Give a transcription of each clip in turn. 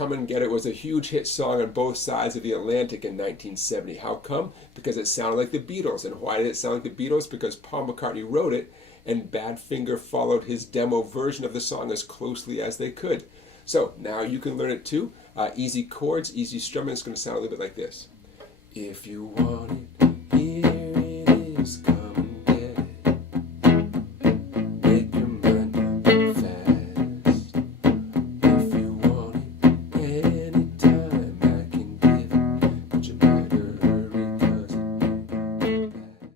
Come and Get It was a huge hit song on both sides of the Atlantic in 1970. How come? Because it sounded like the Beatles. And why did it sound like the Beatles? Because Paul McCartney wrote it, and Badfinger followed his demo version of the song as closely as they could. So now you can learn it too. Easy chords, easy strumming. It's going to sound a little bit like this. If you want it, here it is, come and get it. Make your mind up fast. If you want it anytime, I can give it, but you better hurry 'cause it ain't bad.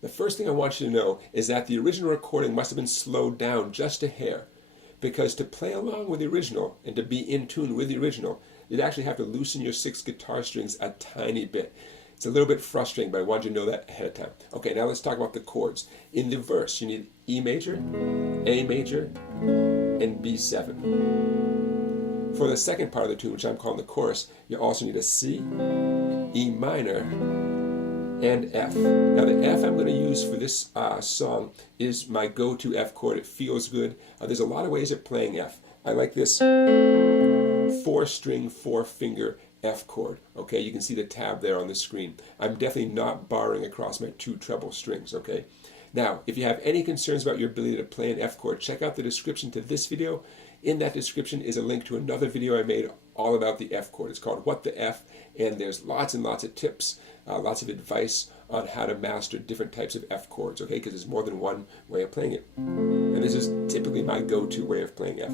The first thing I want you to know is that the original recording must have been slowed down just a hair, because to play along with the original and to be in tune with the original, you'd actually have to loosen your 6 guitar strings a tiny bit. It's a little bit frustrating, but I wanted you to know that ahead of time. Okay, now let's talk about the chords. In the verse, you need E major, A major, and B7. For the second part of the tune, which I'm calling the chorus, you also need a C, E minor, and F. Now the F I'm going to use for this song is my go-to F chord. It feels good. There's a lot of ways of playing F. I like this 4-string, 4-finger F chord. Okay, you can see the tab there on the screen. I'm definitely not barring across my 2 treble strings. Okay, now if you have any concerns about your ability to play an F chord, check out the description to this video. In that description is a link to another video I made all about the F chord. It's called What the F, and there's lots and lots of tips, lots of advice on how to master different types of F chords, okay, because there's more than one way of playing it. And this is typically my go-to way of playing F.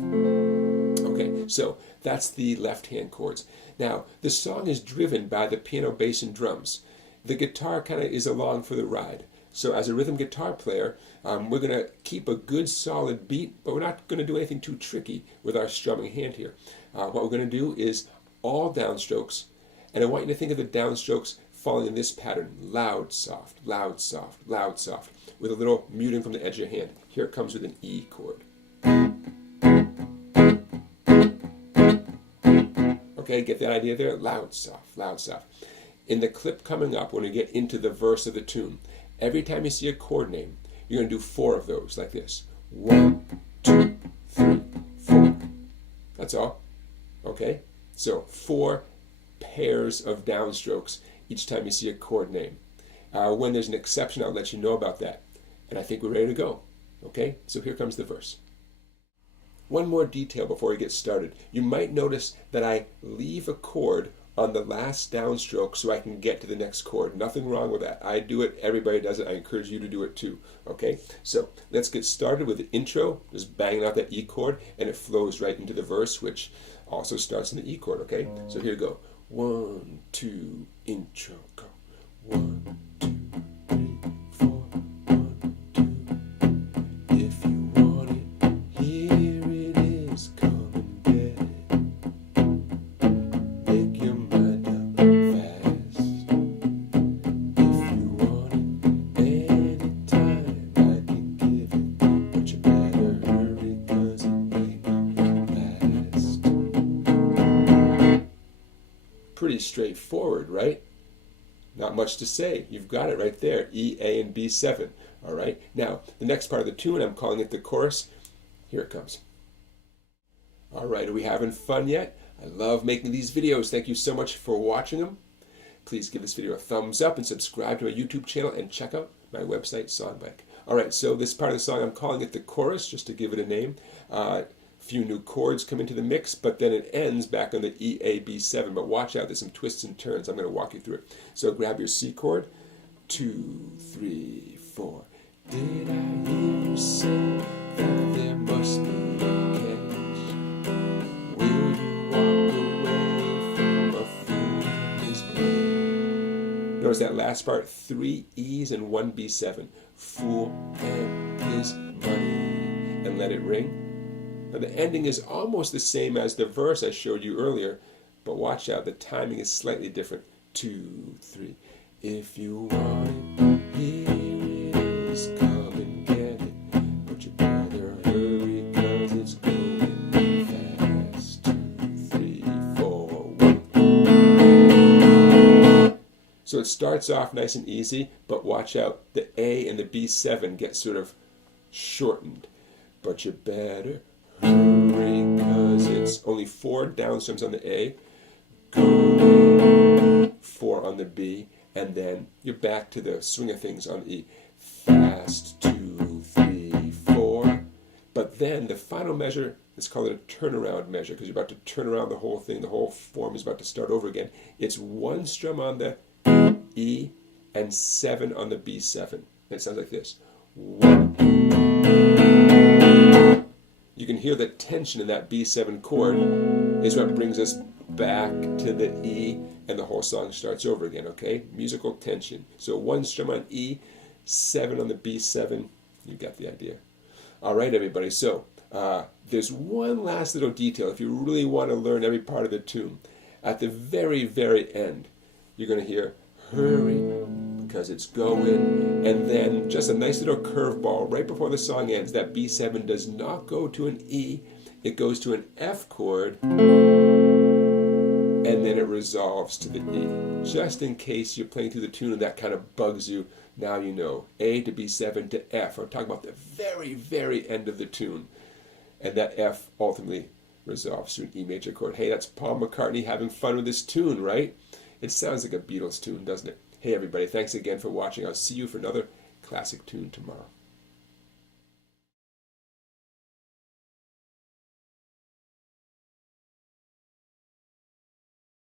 Okay, so that's the left-hand chords. Now, the song is driven by the piano, bass, and drums. The guitar kind of is along for the ride. So as a rhythm guitar player, we're going to keep a good solid beat, but we're not going to do anything too tricky with our strumming hand here. What we're going to do is all downstrokes, and I want you to think of the downstrokes falling in this pattern: loud, soft, loud, soft, loud, soft, with a little muting from the edge of your hand. Here it comes with an E chord. Okay, get that idea there? Loud, soft, loud, soft. In the clip coming up, when we get into the verse of the tune, every time you see a chord name, you're going to do 4 of those, like this. 1, 2, 3, 4. That's all. Okay? So 4 pairs of downstrokes each time you see a chord name. When there's an exception, I'll let you know about that. And I think we're ready to go. Okay? So here comes the verse. One more detail before we get started. You might notice that I leave a chord on the last downstroke so I can get to the next chord. Nothing wrong with that. I do it, everybody does it. I encourage you to do it too. Okay? So let's get started with the intro, just banging out that E chord, and it flows right into the verse, which also starts in the E chord. Okay? So here we go. 1, 2, intro, go. 1, 2, 3, 4, 1, 2. If you want it, here it is, come and get it. Make your mind up fast. If you want it anytime, I can give it, but you better hurry 'cause it ain't fast. Pretty straightforward, right? Not much to say. You've got it right there. E, A, and B7. All right. Now, the next part of the tune, I'm calling it the chorus. Here it comes. All right. Are we having fun yet? I love making these videos. Thank you so much for watching them. Please give this video a thumbs up and subscribe to my YouTube channel and check out my website, Songbank. All right. So this part of the song, I'm calling it the chorus, just to give it a name. Few new chords come into the mix, but then it ends back on the E, A, B7. But watch out, there's some twists and turns. I'm going to walk you through it. So grab your C chord. 2, 3, 4. Did I hear you say that there must be a catch? Will you walk away from a fool and his money? Notice that last part, 3 E's and 1 B7. Fool and his money. And let it ring. Now the ending is almost the same as the verse I showed you earlier, but watch out, the timing is slightly different. 2, 3. If you want it, here it is, come and get it, but you better hurry 'cause it's going fast. 2, 3, 4, 1. So it starts off nice and easy, but watch out, the A and the B7 get sort of shortened, but you better hurry 'cause it's only 4 down strums on the A, go, 4 on the B, and then you're back to the swing of things on E. Fast, 2, 3, 4. But then the final measure, let's call it a turnaround measure, because you're about to turn around the whole thing. The whole form is about to start over again. It's 1 strum on the E and 7 on the B7. It sounds like this. 1. You can hear the tension in that B7 chord is what brings us back to the E, and the whole song starts over again, okay? Musical tension. So 1 strum on E, 7 on the B7. You got the idea. All right, everybody. So there's one last little detail. If you really want to learn every part of the tune, at the very, very end, you're going to hear hurry because it's going, and then just a nice little curveball right before the song ends. That B7 does not go to an E. It goes to an F chord, and then it resolves to the E. Just in case you're playing through the tune and that kind of bugs you, now you know. A to B7 to F. I'm talking about the very, very end of the tune. And that F ultimately resolves to an E major chord. Hey, that's Paul McCartney having fun with this tune, right? It sounds like a Beatles tune, doesn't it? Hey, everybody, thanks again for watching. I'll see you for another classic tune tomorrow.